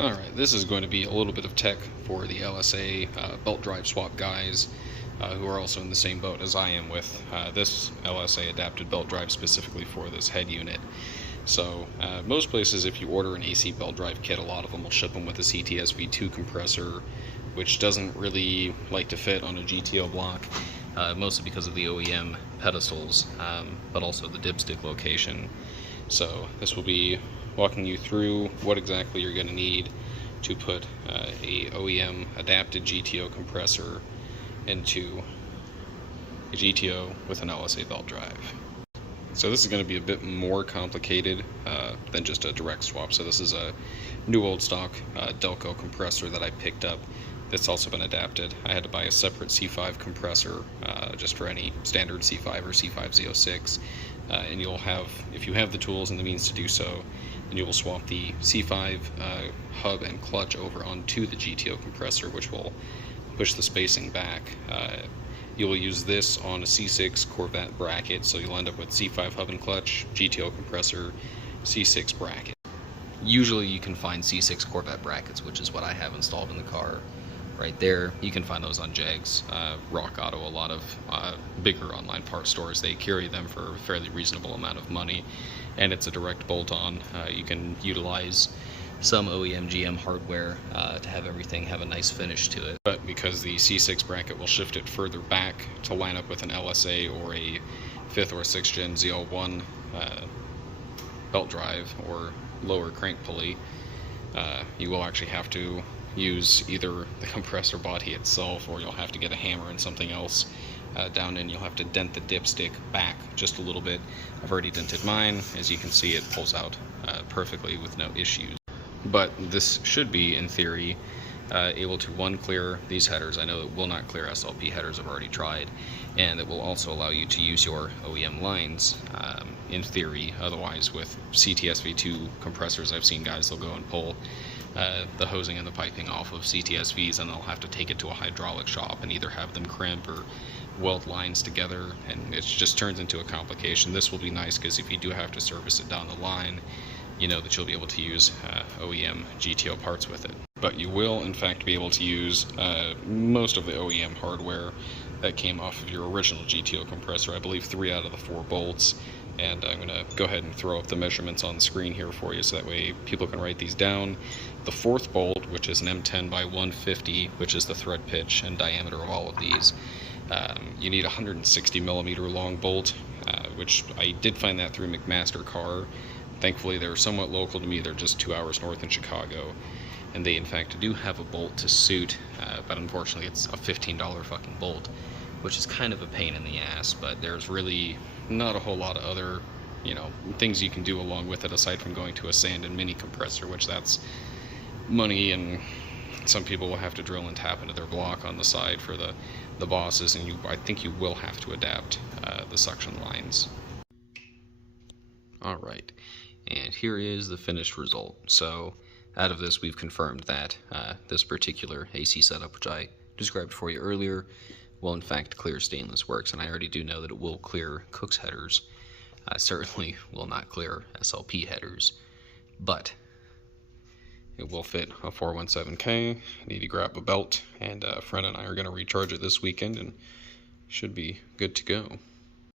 Alright, this is going to be a little bit of tech for the LSA belt drive swap guys who are also in the same boat as I am with this LSA adapted belt drive specifically for this head unit. So most places, if you order an AC belt drive kit, a lot of them will ship them with a CTS-V2 compressor, which doesn't really like to fit on a GTO block, mostly because of the OEM pedestals, but also the dipstick location. So this will be walking you through what exactly you're going to need to put a OEM adapted GTO compressor into a GTO with an LSA belt drive. So this is going to be a bit more complicated than just a direct swap. So this is a new old stock Delco compressor that I picked up that's also been adapted. I had to buy a separate C5 compressor just for any standard C5 or C5Z06, and you'll have, if you have the tools and the means to do so, then you will swap the C5 hub and clutch over onto the GTO compressor, which will push the spacing back. You will use this on a C6 Corvette bracket, so you'll end up with C5 hub and clutch, GTO compressor, C6 bracket. Usually you can find C6 Corvette brackets, which is what I have installed in the car right there. You can find those on Jags, Rock Auto, a lot of bigger online parts stores. They carry them for a fairly reasonable amount of money, and it's a direct bolt-on. You can utilize some OEM GM hardware to have everything have a nice finish to it. But because the C6 bracket will shift it further back to line up with an LSA or a 5th or 6th gen ZL1 belt drive or lower crank pulley, you will actually have to use either the compressor body itself, or you'll have to get a hammer and something else down in. You'll have to dent the dipstick back just a little bit. I've already dented mine. As you can see, it pulls out perfectly with no issues. But this should be, in theory, able to, one, clear these headers. I know it will not clear SLP headers, I've already tried, and it will also allow you to use your OEM lines, in theory. Otherwise, with CTS-V2 compressors, I've seen guys, they'll go and pull the hosing and the piping off of CTS-Vs, and they'll have to take it to a hydraulic shop and either have them crimp or weld lines together, and it just turns into a complication. This will be nice because if you do have to service it down the line, you know that you'll be able to use OEM GTO parts with it. But you will, in fact, be able to use most of the OEM hardware that came off of your original GTO compressor. I believe 3 out of the 4 bolts. And I'm going to go ahead and throw up the measurements on the screen here for you so that way people can write these down. The 4th bolt, which is an M10 by 150, which is the thread pitch and diameter of all of these, you need a 160 millimeter long bolt, which I did find that through McMaster Car. Thankfully, they're somewhat local to me. They're just 2 hours north in Chicago, and they in fact do have a bolt to suit, but unfortunately it's a $15 fucking bolt, which is kind of a pain in the ass. But there's really not a whole lot of other, things you can do along with it aside from going to a sand and mini compressor, which that's money, and some people will have to drill and tap into their block on the side for the bosses, and I think you will have to adapt the suction lines. Alright, and here is the finished result. So out of this, we've confirmed that this particular AC setup, which I described for you earlier, will in fact clear stainless works, and I already do know that it will clear Cook's headers. Certainly will not clear SLP headers, but it will fit a 417K. I need to grab a belt, and a friend and I are going to recharge it this weekend and should be good to go.